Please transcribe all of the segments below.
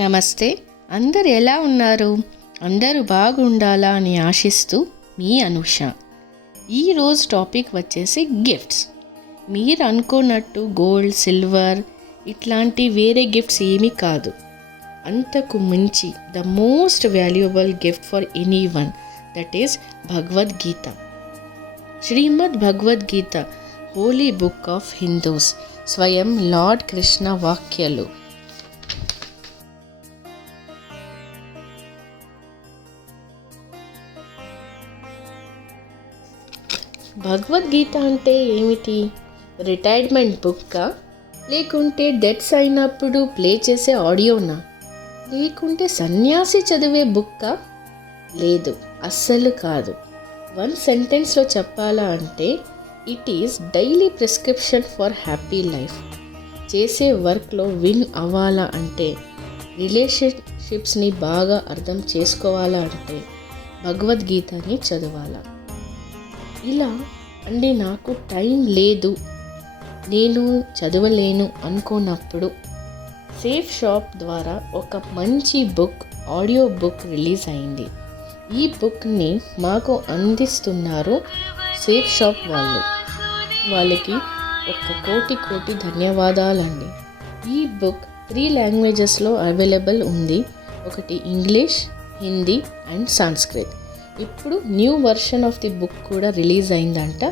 నమస్తే. అందరు ఎలా ఉన్నారు? అందరూ బాగుండాలా అని ఆశిస్తూ మీ అనుష. ఈరోజు టాపిక్ వచ్చేసి గిఫ్ట్స్. మీరు అనుకున్నట్టు గోల్డ్, సిల్వర్ ఇట్లాంటి వేరే గిఫ్ట్స్ ఏమీ కాదు. అంతకు మించి the most valuable gift for any one, that is భగవద్ గీత. శ్రీమద్ భగవద్ గీత హోలీ బుక్ ఆఫ్ హిందూస్, స్వయం లార్డ్ కృష్ణ వాక్యాలు. భగవద్గీత అంటే ఏమిటి? రిటైర్మెంట్ బుక్కా? లేకుంటే డెత్స్ అయినప్పుడు ప్లే చేసే ఆడియోనా? లేకుంటే సన్యాసి చదివే బుక్కా? లేదు, అస్సలు కాదు. వన్ సెంటెన్స్లో చెప్పాలా అంటే it is daily prescription for happy life. చేసే వర్క్లో విన్ అవ్వాలా అంటే, రిలేషన్షిప్స్ని బాగా అర్థం చేసుకోవాలా అంటే భగవద్గీతని చదవాలా. ఇలా అంటే నాకు టైం లేదు, నేను చదవలేను అనుకున్నప్పుడు సేఫ్ షాప్ ద్వారా ఒక మంచి బుక్, ఆడియో బుక్ రిలీజ్ అయింది. ఈ బుక్ని మాకు అందిస్తున్నారు సేఫ్ షాప్ వాళ్ళు. వాళ్ళకి కోటి ధన్యవాదాలండి. ఈ బుక్ 3 లాంగ్వేజెస్లో అవైలబుల్ ఉంది. ఒకటి ఇంగ్లీష్, హిందీ అండ్ సంస్కృత్. ఇప్పుడు new version of the book కూడా రిలీజ్ అయిందంట.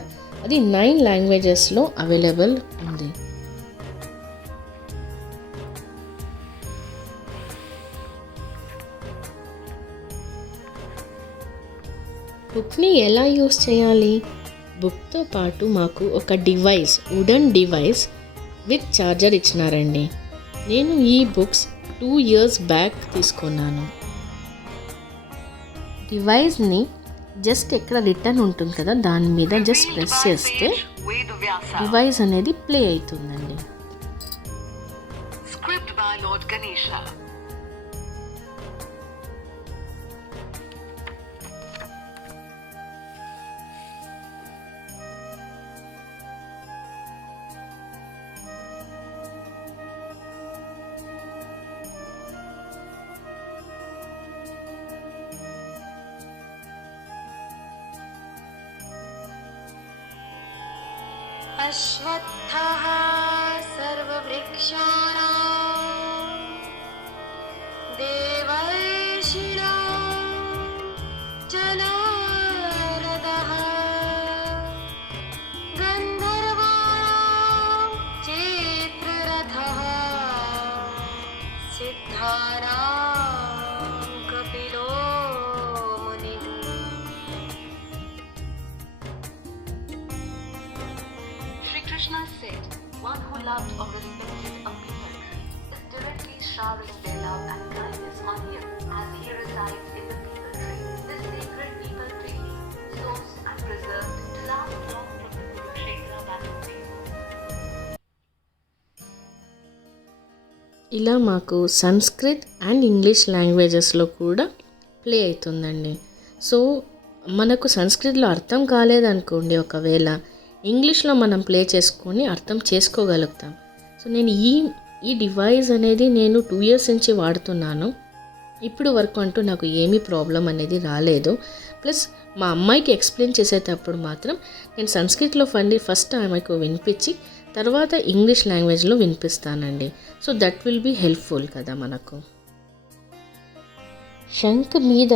అది 9 లాంగ్వేజెస్లో అవైలబుల్ ఉంది. బుక్ని ఎలా యూస్ చేయాలి? బుక్తో పాటు మాకు ఒక device, wooden device with charger ఇచ్చినారండి. నేను ఈ బుక్స్ 2 years బ్యాక్ తీసుకున్నాను. డివైస్ని జస్ట్ ఎక్కడ రిటర్న్ ఉంటుంది కదా, దాని మీద జస్ట్ ప్రెస్ చేస్తే డివైస్ అనేది ప్లే అవుతుందండి. Script by Lord Krishna. अश्वत्थः सर्ववृक्षाणां देवर्षिणां च नारदः गन्धर्वाणां चेत्ररथः सिद्धानां कपिलो मुनिः. Krishna said, one who loved or respected a people tree is directly showering their love and kindness on him as he resides in the people tree. This sacred people tree is sourced and preserved to last long from the Kurukshetra battlefield. ఇలా మాకు Sanskrit and English లాంగ్వేజెస్లో కూడా ప్లే అవుతుందండి. సో మనకు సంస్కృత్లో అర్థం కాలేదనుకోండి, ఒకవేళ ఇంగ్లీష్లో మనం ప్లే చేసుకొని అర్థం చేసుకోగలుగుతాం. సో నేను ఈ డివైస్ అనేది నేను 2 years నుంచి వాడుతున్నాను. ఇప్పుడు వరకు అంటూ నాకు ఏమీ ప్రాబ్లం అనేది రాలేదు. ప్లస్ మా అమ్మాయికి ఎక్స్ప్లెయిన్ చేసేటప్పుడు మాత్రం నేను సంస్కృత్లో ఫస్ట్ ఆమెకు వినిపించి తర్వాత ఇంగ్లీష్ లాంగ్వేజ్లో వినిపిస్తానండి. So that will be helpful కదా మనకు. శంఖ్ మీద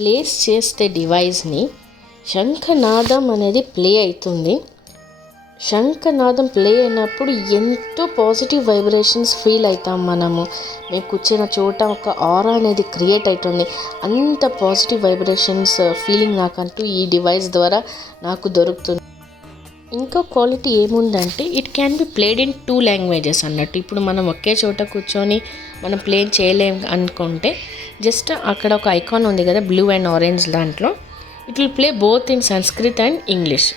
ప్లేస్ చేస్తే డివైస్ని శంఖనాదం అనేది ప్లే అవుతుంది. శంఖనాదం ప్లే అయినప్పుడు ఎంతో పాజిటివ్ వైబ్రేషన్స్ ఫీల్ అవుతాం మనము. మేము కూర్చున్న చోట ఒక ఆరా అనేది క్రియేట్ అవుతుంది. అంత పాజిటివ్ వైబ్రేషన్స్ ఫీలింగ్ నాకంటూ ఈ డివైస్ ద్వారా నాకు దొరుకుతుంది. ఇంకో క్వాలిటీ ఏముందంటే it can be played in 2 లాంగ్వేజెస్ అన్నట్టు. ఇప్పుడు మనం ఒకే చోట కూర్చొని మనం ప్లే చేయలేం అనుకుంటే జస్ట్ అక్కడ ఒక ఐకాన్ ఉంది కదా, బ్లూ అండ్ ఆరెంజ్, దాంట్లో it will play both in Sanskrit and English.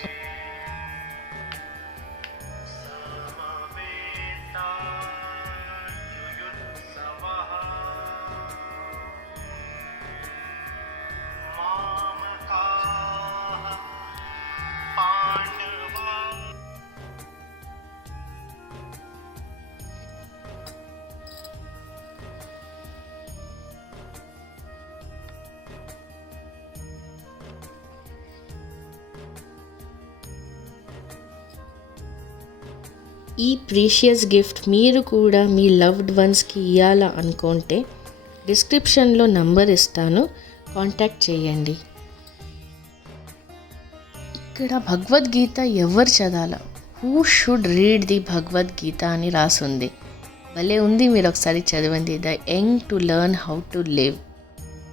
ఈ ప్రీషియస్ గిఫ్ట్ మీరు కూడా మీ లవ్డ్ వన్స్కి ఇవ్వాలా అనుకుంటే డిస్క్రిప్షన్లో నంబర్ ఇస్తాను, కాంటాక్ట్ చేయండి. ఇక్కడ భగవద్గీత ఎవరు చదవాలా, who should read the Bhagavad Gita అని రాసుంది. భలే ఉంది, మీరు ఒకసారి చదవండి. The young to learn how to live,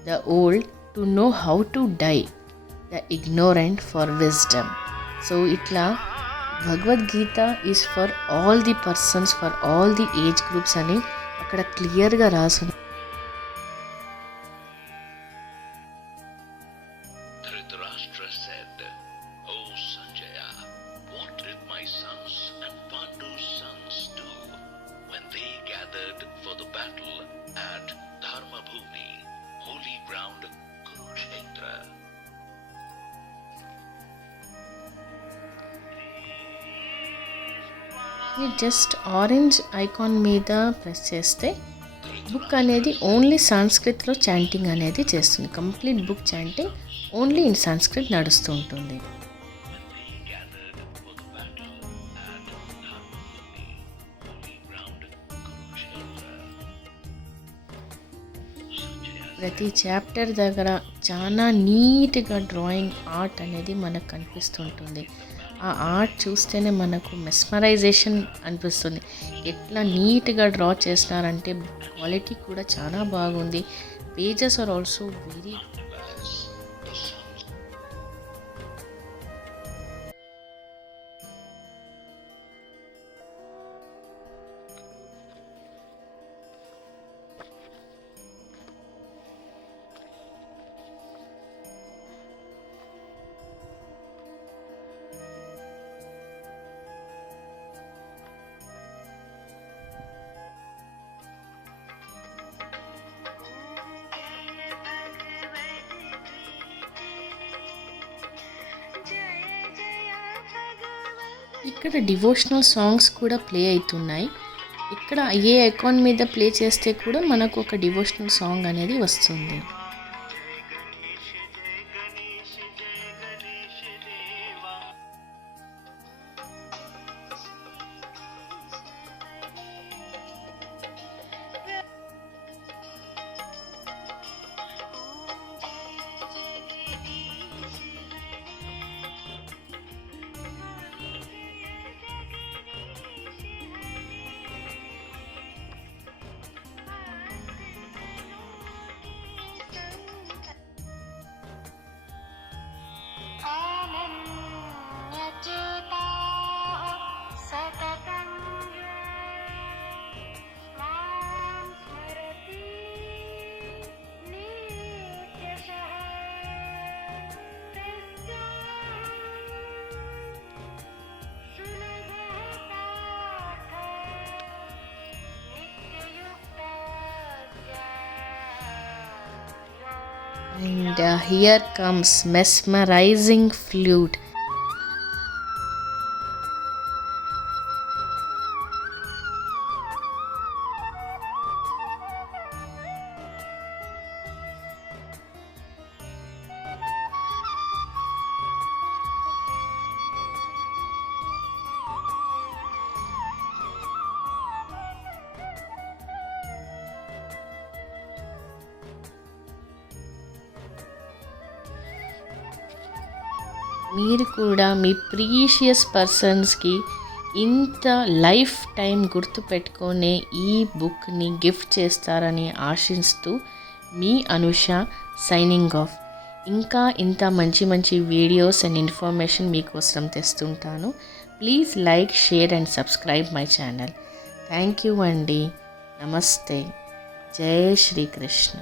the old to know how to die, the ignorant for wisdom. So ఇట్లా Bhagavad Gita is for all the persons, for all the age groups అని అక్కడ క్లియర్గా రాసుంది. Dhritarashtra said, O Sanjaya, what did my sons and Pandu's sons do when they gathered for the battle at Dharma Bhumi, holy ground Kurukshetra? మీరు just orange icon మీద ప్రెస్ చేస్తే బుక్ అనేది ఓన్లీ సాంస్క్రిట్లో చాంటింగ్ అనేది చేస్తుంది. Complete book chanting only in Sanskrit నడుస్తూ ఉంటుంది. ప్రతి చాప్టర్ దగ్గర చాలా నీట్గా డ్రాయింగ్ ఆర్ట్ అనేది మనకు కనిపిస్తుంటుంది. ఆ ఆర్ట్ చూస్తేనే మనకు మెస్మరైజేషన్ అనిపిస్తుంది. ఎట్లా నీట్గా డ్రా చేస్తున్నారంటే క్వాలిటీ కూడా చాలా బాగుంది. పేజెస్ ఆర్ ఆల్సో వెరీ ఇక్కడ డివోషనల్ సాంగ్స్ కూడా ప్లే అవుతున్నాయి. ఇక్కడ ఏ ఐకాన్ మీద ప్లే చేస్తే కూడా మనకు ఒక డివోషనల్ సాంగ్ అనేది వస్తుంది. And here comes mesmerizing flute. మీరు కూడా మీ ప్రీషియస్ పర్సన్స్కి ఇంత లైఫ్ టైం గుర్తుపెట్టుకునే ఈ బుక్ని గిఫ్ట్ చేస్తారని ఆశిస్తూ మీ అనుష సైనింగ్ ఆఫ్. ఇంకా ఇంత మంచి మంచి వీడియోస్ అండ్ ఇన్ఫర్మేషన్ మీకోసం తెస్తుంటాను. Please like, share and subscribe my channel. Thank you అండి. నమస్తే. జై శ్రీకృష్ణ.